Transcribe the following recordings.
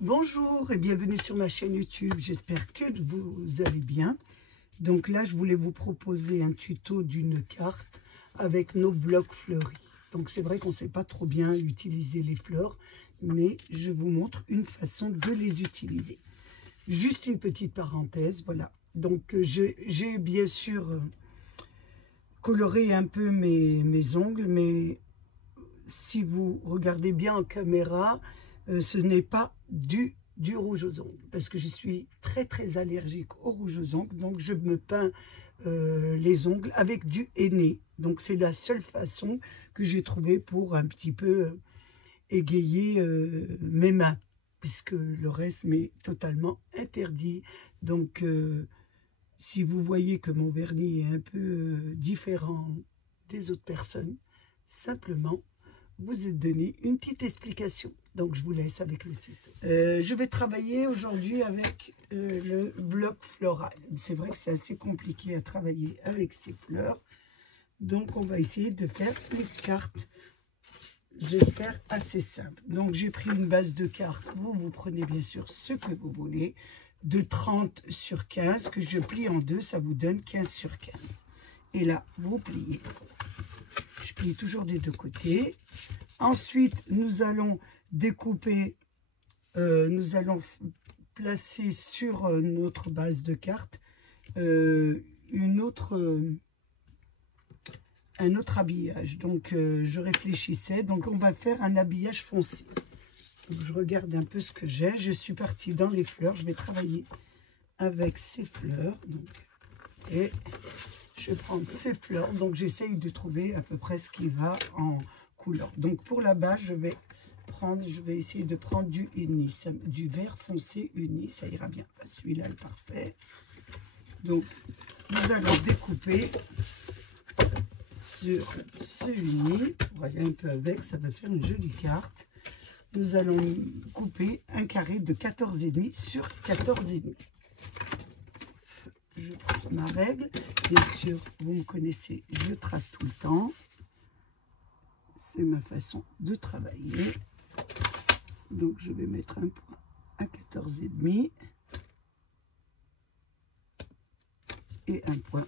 Bonjour et bienvenue sur ma chaîne YouTube, j'espère que vous allez bien. Donc là, je voulais vous proposer un tuto d'une carte avec nos blocs fleuris. Donc c'est vrai qu'on ne sait pas trop bien utiliser les fleurs, mais je vous montre une façon de les utiliser. Juste une petite parenthèse, voilà. Donc j'ai bien sûr coloré un peu mes ongles, mais si vous regardez bien en caméra, ce n'est pas du rouge aux ongles, parce que je suis très allergique au rouge aux ongles, donc je me peins les ongles avec du henné. Donc c'est la seule façon que j'ai trouvé pour un petit peu égayer mes mains, puisque le reste m'est totalement interdit. Donc si vous voyez que mon vernis est un peu différent des autres personnes, simplement vous êtes donné une petite explication. Donc je vous laisse avec le tuto. Je vais travailler aujourd'hui avec le bloc floral. C'est vrai que c'est assez compliqué à travailler avec ces fleurs. Donc on va essayer de faire une carte, j'espère, assez simple. Donc j'ai pris une base de carte. Vous prenez bien sûr ce que vous voulez. De 30 sur 15 que je plie en deux, ça vous donne 15 sur 15. Et là, vous pliez. Je plie toujours des deux côtés. Ensuite, nous allons découper, nous allons placer sur notre base de carte un autre habillage. Donc, je réfléchissais. Donc, on va faire un habillage foncé. Donc, je regarde un peu ce que j'ai. Je suis partie dans les fleurs. Je vais travailler avec ces fleurs. Donc, et je vais prendre ces fleurs. Donc, j'essaye de trouver à peu près ce qui va en couleur. Donc, pour la base, je vais essayer de prendre du uni, du vert foncé uni. Ça ira bien. Celui-là est parfait. Donc, nous allons découper sur ce uni. Pour aller un peu avec, ça va faire une jolie carte. Nous allons couper un carré de 14,5 sur 14,5. Je prends ma règle. Bien sûr, vous me connaissez, je trace tout le temps. C'est ma façon de travailler. Donc, je vais mettre un point à 14,5 et un point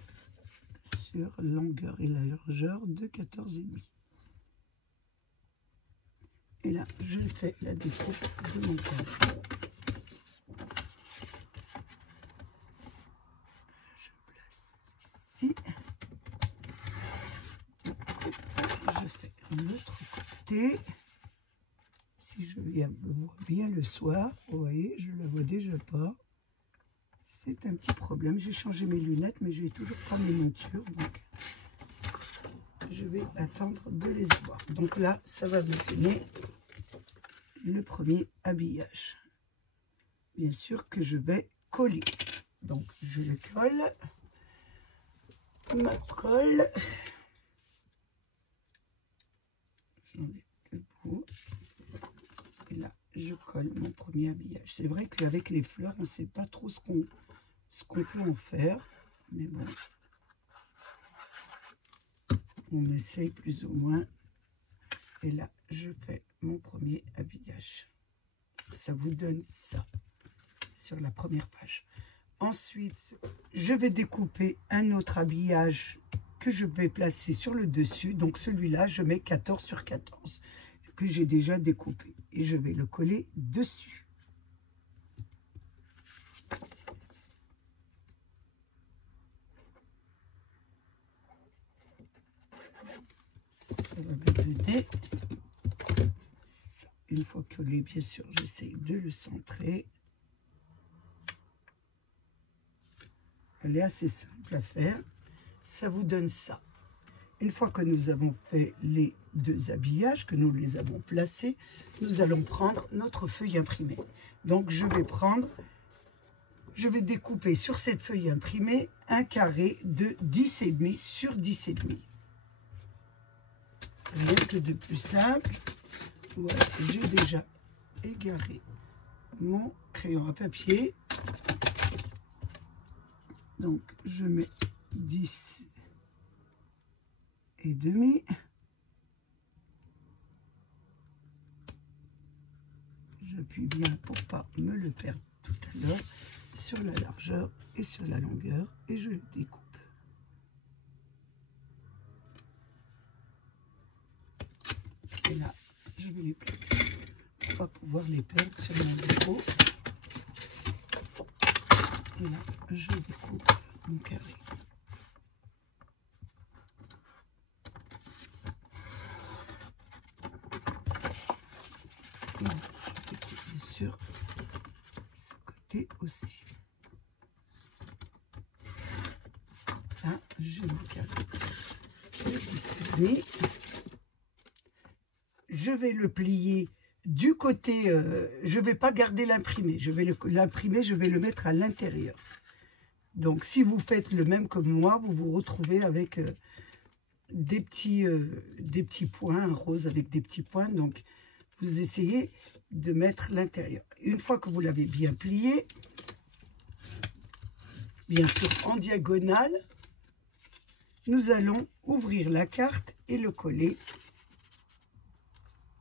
sur la longueur et la largeur de 14,5. Et là, je fais la découpe de mon carré. Je place ici. Je fais l'autre côté. Si je vois bien le soir, vous voyez, je ne la vois déjà pas. C'est un petit problème. J'ai changé mes lunettes, mais j'ai toujours pas mes montures. Donc, je vais attendre de les avoir. Donc là, ça va me donner le premier habillage. Bien sûr que je vais coller. Donc, je le colle. Ma colle. J'en ai le bout. Et là, je colle mon premier habillage. C'est vrai qu'avec les fleurs, on ne sait pas trop ce qu'on peut en faire. Mais bon, on essaye plus ou moins. Et là, je fais mon premier habillage. Ça vous donne ça sur la première page. Ensuite, je vais découper un autre habillage que je vais placer sur le dessus. Donc celui-là, je mets 14 sur 14 que j'ai déjà découpé. Et je vais le coller dessus. Ça va me donner ça. Une fois collé, bien sûr, j'essaye de le centrer. Elle est assez simple à faire. Ça vous donne ça. Une fois que nous avons fait les deux habillages, que nous les avons placés, nous allons prendre notre feuille imprimée. Donc, je vais découper sur cette feuille imprimée un carré de 10,5 sur 10,5. Rien que de plus simple. Voilà, j'ai déjà égaré mon crayon à papier. Donc, je mets 10,5. J'appuie bien pour pas me le perdre tout à l'heure sur la largeur et sur la longueur et je le découpe. Et là, je vais les placer pour pas pouvoir les perdre sur mon bureau. Et là, je découpe mon carré. Et là, je découpe bien sûr ce côté aussi. Là, j'ai mon carré. Je vais le plier du côté, je ne vais pas garder l'imprimé, l'imprimer, je vais le mettre à l'intérieur. Donc si vous faites le même que moi, vous vous retrouvez avec des petits points, un rose avec des petits points. Donc vous essayez de mettre l'intérieur. Une fois que vous l'avez bien plié, bien sûr en diagonale, nous allons ouvrir la carte et le coller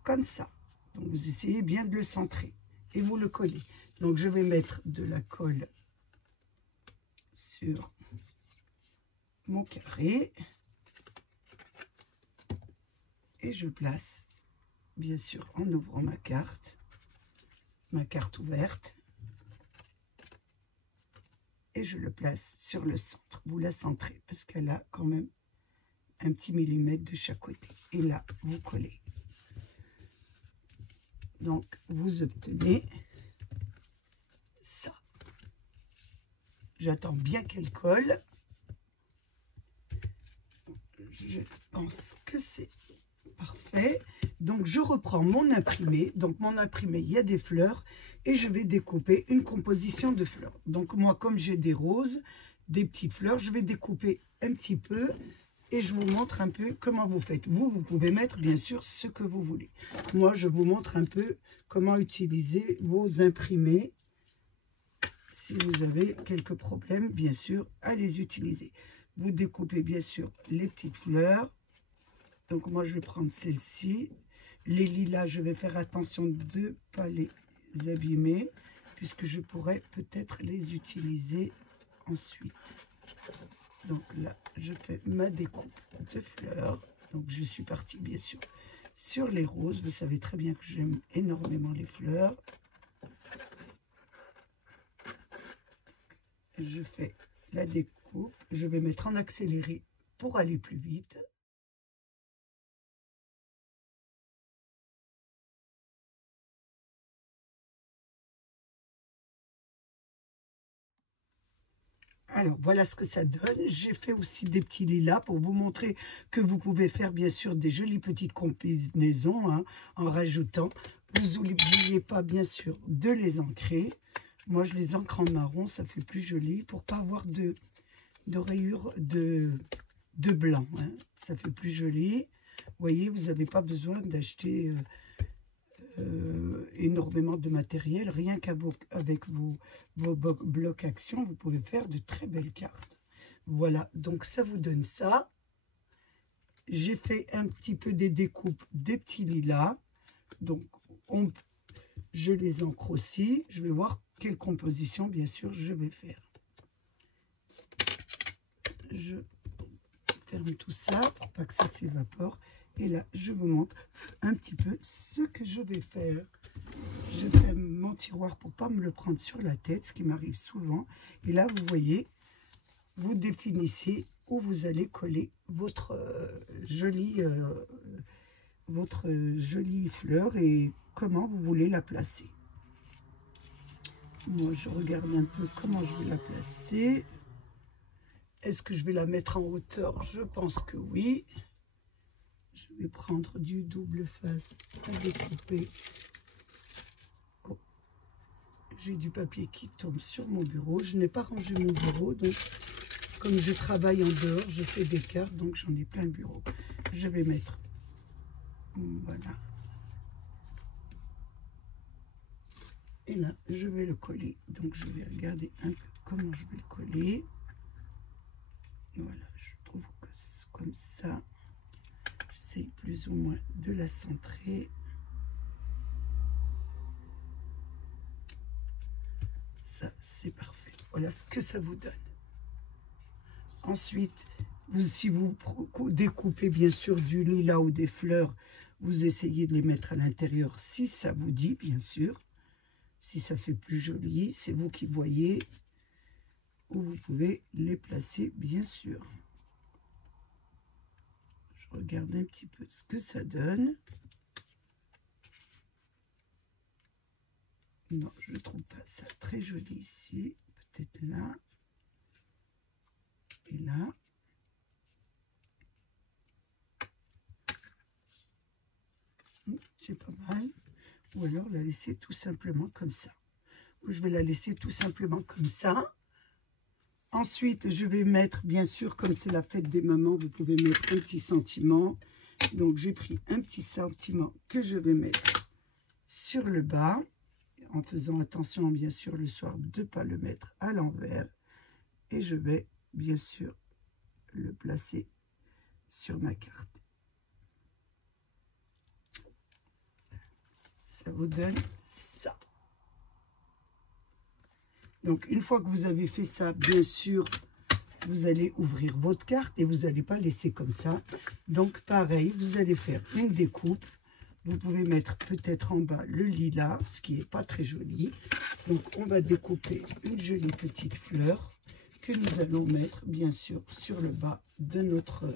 comme ça. Donc vous essayez bien de le centrer et vous le collez. Donc je vais mettre de la colle sur mon carré et je place bien sûr en ouvrant ma carte ouverte, et je le place sur le centre. Vous la centrez parce qu'elle a quand même un petit millimètre de chaque côté. Et là, vous collez. Donc, vous obtenez ça. J'attends bien qu'elle colle. Je pense que c'est parfait. Donc, je reprends mon imprimé. Donc, mon imprimé, il y a des fleurs. Et je vais découper une composition de fleurs. Donc, moi, comme j'ai des roses, des petites fleurs, je vais découper un petit peu. Et je vous montre un peu comment vous faites. Vous pouvez mettre bien sûr ce que vous voulez. Moi, je vous montre un peu comment utiliser vos imprimés. Si vous avez quelques problèmes, bien sûr, à les utiliser. Vous découpez bien sûr les petites fleurs. Donc moi, je vais prendre celle-ci. Les lilas, je vais faire attention de ne pas les abîmer, puisque je pourrais peut-être les utiliser ensuite. Donc là, je fais ma découpe de fleurs. Donc je suis partie bien sûr sur les roses. Vous savez très bien que j'aime énormément les fleurs. Je fais la découpe. Je vais mettre en accéléré pour aller plus vite. Alors, voilà ce que ça donne. J'ai fait aussi des petits lilas pour vous montrer que vous pouvez faire, bien sûr, des jolies petites combinaisons hein, en rajoutant. Vous n'oubliez pas, bien sûr, de les ancrer. Moi, je les ancre en marron, ça fait plus joli pour pas avoir de rayures de blanc. Hein. Ça fait plus joli. Vous voyez, vous n'avez pas besoin d'acheter énormément de matériel. Rien qu'avec vos blocs actions, vous pouvez faire de très belles cartes. Voilà, donc ça vous donne ça. J'ai fait un petit peu des découpes des petits lilas. Donc, je les encre aussi. Je vais voir quelle composition, bien sûr, je vais faire. Je ferme tout ça pour pas que ça s'évapore. Et là, je vous montre un petit peu ce que je vais faire. Je fais mon tiroir pour pas me le prendre sur la tête, ce qui m'arrive souvent. Et là, vous voyez, vous définissez où vous allez coller votre jolie fleur et comment vous voulez la placer. Moi, je regarde un peu comment je vais la placer. Est-ce que je vais la mettre en hauteur? Je pense que oui. Je vais prendre du double face à découper. Oh, j'ai du papier qui tombe sur mon bureau. Je n'ai pas rangé mon bureau, donc comme je travaille en dehors, je fais des cartes, donc j'en ai plein le bureau. Je vais mettre, voilà. Et là, je vais le coller. Donc, je vais regarder un peu comment je vais le coller. Voilà, je trouve que c'est comme ça. J'essaie plus ou moins de la centrer. c'est parfait. Voilà ce que ça vous donne. Ensuite, si vous découpez bien sûr du lilas ou des fleurs, vous essayez de les mettre à l'intérieur si ça vous dit, bien sûr. Si ça fait plus joli, c'est vous qui voyez où vous pouvez les placer, bien sûr. Je regarde un petit peu ce que ça donne. Non, je ne trouve pas ça très joli ici. Peut-être là. Et là. C'est pas mal. Ou alors la laisser tout simplement comme ça. Ou je vais la laisser tout simplement comme ça. Ensuite, je vais mettre, bien sûr, comme c'est la fête des mamans, vous pouvez mettre un petit sentiment. Donc, j'ai pris un petit sentiment que je vais mettre sur le bas, en faisant attention, bien sûr, le soir, de ne pas le mettre à l'envers. Et je vais, bien sûr, le placer sur ma carte. Ça vous donne ça. Donc, une fois que vous avez fait ça, bien sûr, vous allez ouvrir votre carte et vous n'allez pas laisser comme ça. Donc, pareil, vous allez faire une découpe. Vous pouvez mettre peut-être en bas le lilas, ce qui n'est pas très joli. Donc, on va découper une jolie petite fleur que nous allons mettre, bien sûr, sur le bas de notre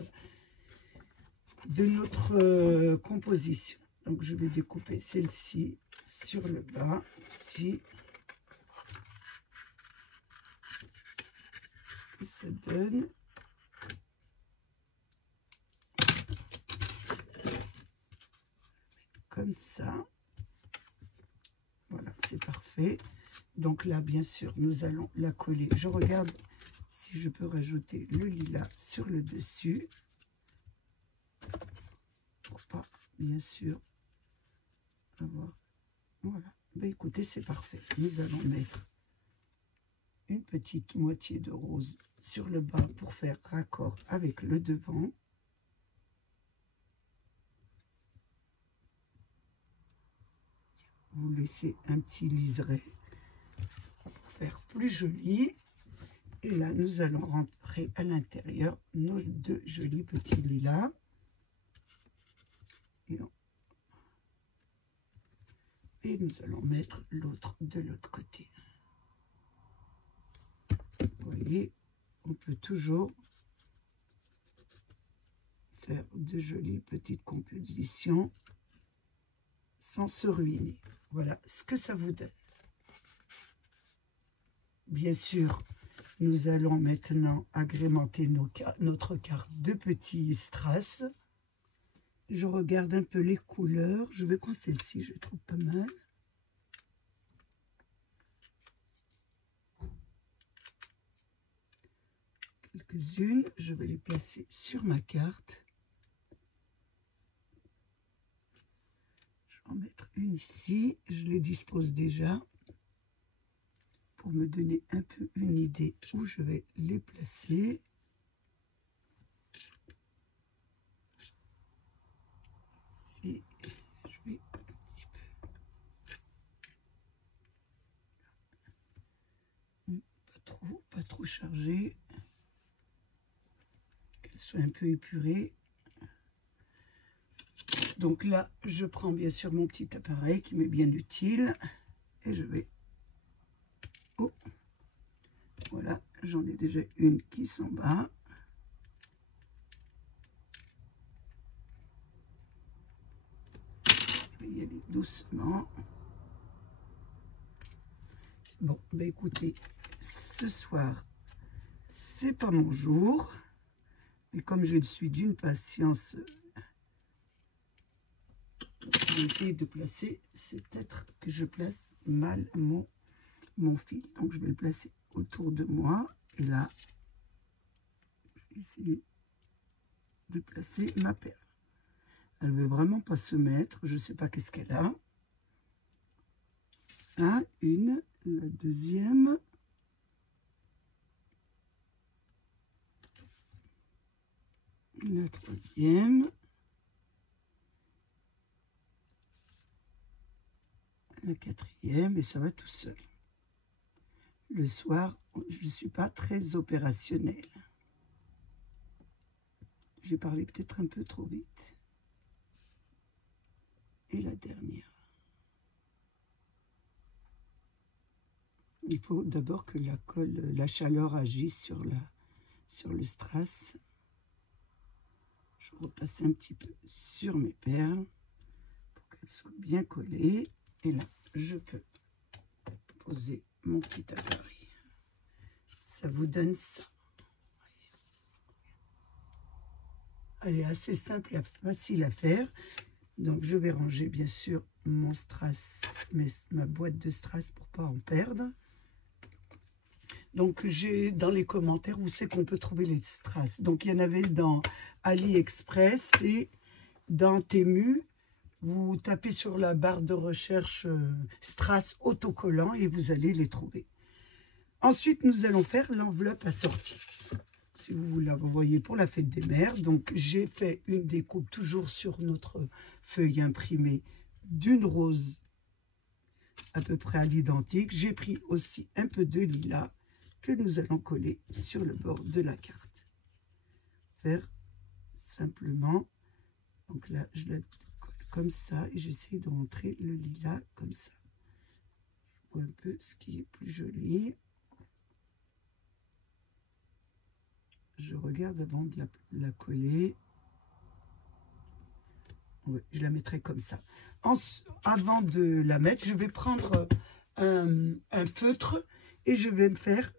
composition. Donc, je vais découper celle-ci sur le bas, ici. Ce que ça donne. Comme ça. Voilà, c'est parfait. Donc là, bien sûr, nous allons la coller. Je regarde si je peux rajouter le lilas sur le dessus. Pour pas, bien sûr, avoir... Voilà. Ben, écoutez, c'est parfait. Nous allons mettre une petite moitié de rose sur le bas pour faire raccord avec le devant. Vous laissez un petit liseré pour faire plus joli. Et là, nous allons rentrer à l'intérieur nos deux jolis petits lilas. Et nous allons mettre l'autre de l'autre côté. Vous voyez, on peut toujours faire de jolies petites compositions sans se ruiner. Voilà ce que ça vous donne. Bien sûr, nous allons maintenant agrémenter notre carte de petits strass. Je regarde un peu les couleurs. Je vais prendre celle-ci, je la trouve pas mal. Quelques-unes, je vais les placer sur ma carte. Je vais en mettre une ici. Je les dispose déjà pour me donner un peu une idée où je vais les placer. Ici, je vais un petit peu, pas trop chargé, qu'elle soit un peu épurée. Donc là, je prends bien sûr mon petit appareil qui m'est bien utile et je vais... Oh, voilà, j'en ai déjà une qui s'en bat. Je vais y aller doucement. Bon, ben écoutez, ce soir, c'est pas mon jour. Mais comme je suis d'une patience, je vais essayer de placer. C'est peut-être que je place mal mon fil. Donc je vais le placer autour de moi. Et là, je vais essayer de placer ma perle. Elle veut vraiment pas se mettre. Je ne sais pas qu'est-ce qu'elle a. Ah, une, la deuxième. La troisième. La quatrième. Et ça va tout seul. le soir, je ne suis pas très opérationnelle. J'ai parlé peut-être un peu trop vite. Et la dernière. Il faut d'abord que la chaleur agisse sur le strass. Je repasse un petit peu sur mes perles pour qu'elles soient bien collées. Et là, je peux poser mon petit appareil. Ça vous donne ça. Elle est assez simple et facile à faire. Donc, je vais ranger bien sûr mon strass, ma boîte de strass pour pas en perdre. Donc, j'ai dans les commentaires où c'est qu'on peut trouver les strass. Donc, il y en avait dans AliExpress et dans Temu. Vous tapez sur la barre de recherche strass autocollant et vous allez les trouver. Ensuite, nous allons faire l'enveloppe assortie. Si vous la voyez pour la fête des mères. Donc, j'ai fait une découpe toujours sur notre feuille imprimée d'une rose à peu près à l'identique. J'ai pris aussi un peu de lilas que nous allons coller sur le bord de la carte. Faire simplement, donc là je la colle comme ça et j'essaie de rentrer le lilas comme ça. Je vois un peu ce qui est plus joli. Je regarde avant de la coller. Ouais, je la mettrai comme ça. Avant de la mettre, je vais prendre un feutre et je vais me faire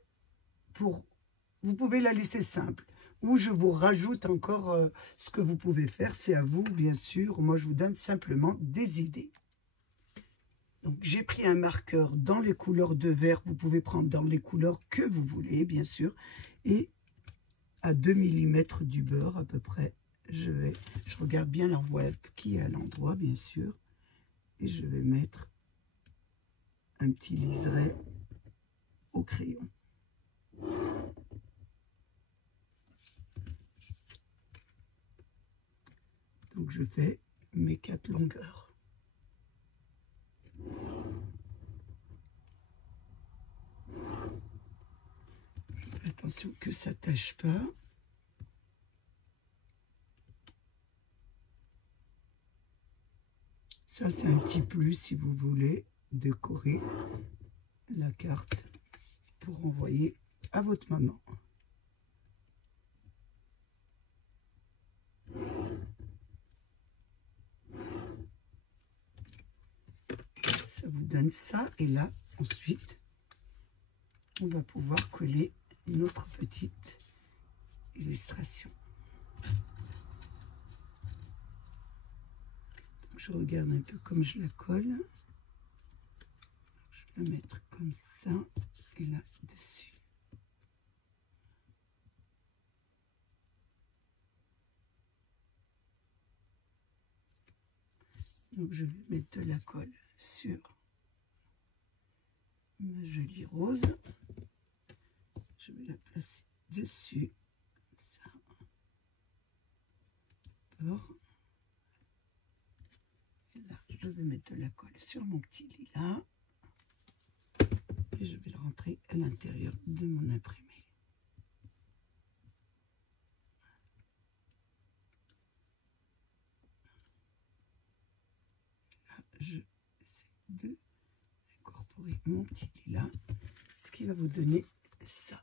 vous pouvez la laisser simple. Ou je vous rajoute encore ce que vous pouvez faire. C'est à vous, bien sûr. Moi, je vous donne simplement des idées. Donc, j'ai pris un marqueur dans les couleurs de vert. Vous pouvez prendre dans les couleurs que vous voulez, bien sûr. Et à 2 mm du beurre, à peu près, je regarde bien l'enveloppe qui est à l'endroit, bien sûr. Et je vais mettre un petit liseré au crayon. Donc, je fais mes 4 longueurs. Je fais attention que ça ne tâche pas. Ça, c'est un petit plus si vous voulez décorer la carte pour envoyer à votre maman. Ça vous donne ça. Et là, ensuite, on va pouvoir coller notre petite illustration. Donc, je regarde un peu comme je la colle. Je vais la mettre comme ça et là dessus. Donc, je vais mettre de la colle sur ma jolie rose. Je vais la placer dessus. Ça. Alors, là, je vais mettre de la colle sur mon petit lilas. Et je vais le rentrer à l'intérieur de mon imprimé. Là, je essaie de incorporer mon petit lilas, ce qui va vous donner ça.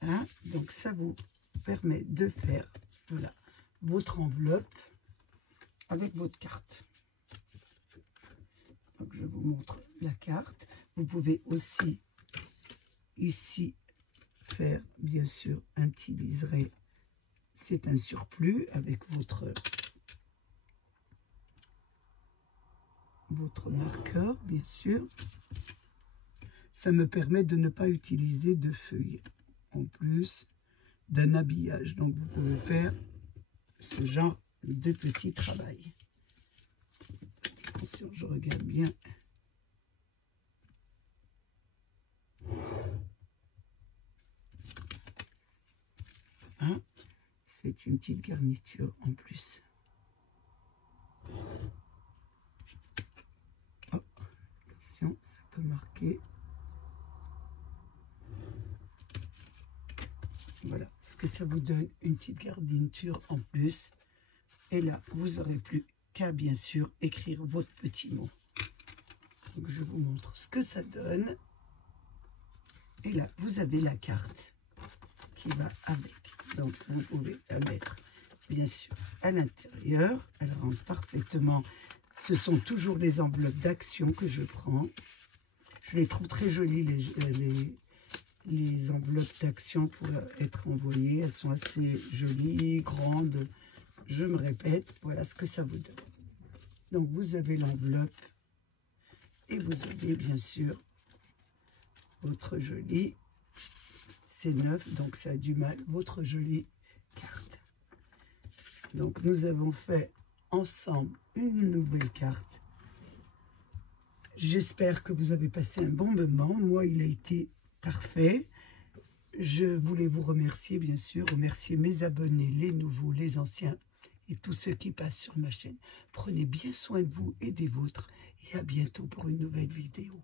Voilà, donc ça vous permet de faire voilà, votre enveloppe avec votre carte. Donc je vous montre la carte. Vous pouvez aussi ici faire bien sûr un petit liseré. C'est un surplus avec votre marqueur, bien sûr. Ça me permet de ne pas utiliser de feuilles, en plus d'un habillage. Donc, vous pouvez faire ce genre de petit travail. Attention, je regarde bien. Hein? C'est une petite garniture en plus. Oh, attention, ça peut marquer. que ça vous donne une petite garniture en plus. Et là, vous n'aurez plus qu'à, bien sûr, écrire votre petit mot. Donc, je vous montre ce que ça donne. Et là, vous avez la carte qui va avec. Donc, vous pouvez la mettre, bien sûr, à l'intérieur. Elle rentre parfaitement. Ce sont toujours les enveloppes d'action que je prends. Je les trouve très jolies, les enveloppes d'action pour être envoyées. Elles sont assez jolies, grandes. Je me répète, voilà ce que ça vous donne. Donc, vous avez l'enveloppe et vous avez, bien sûr, votre jolie, c'est neuf, donc ça a du mal, votre jolie carte. Donc, nous avons fait ensemble une nouvelle carte. J'espère que vous avez passé un bon moment. Moi, il a été parfait. Je voulais vous remercier, bien sûr, remercier mes abonnés, les nouveaux, les anciens et tous ceux qui passent sur ma chaîne. Prenez bien soin de vous et des vôtres et à bientôt pour une nouvelle vidéo.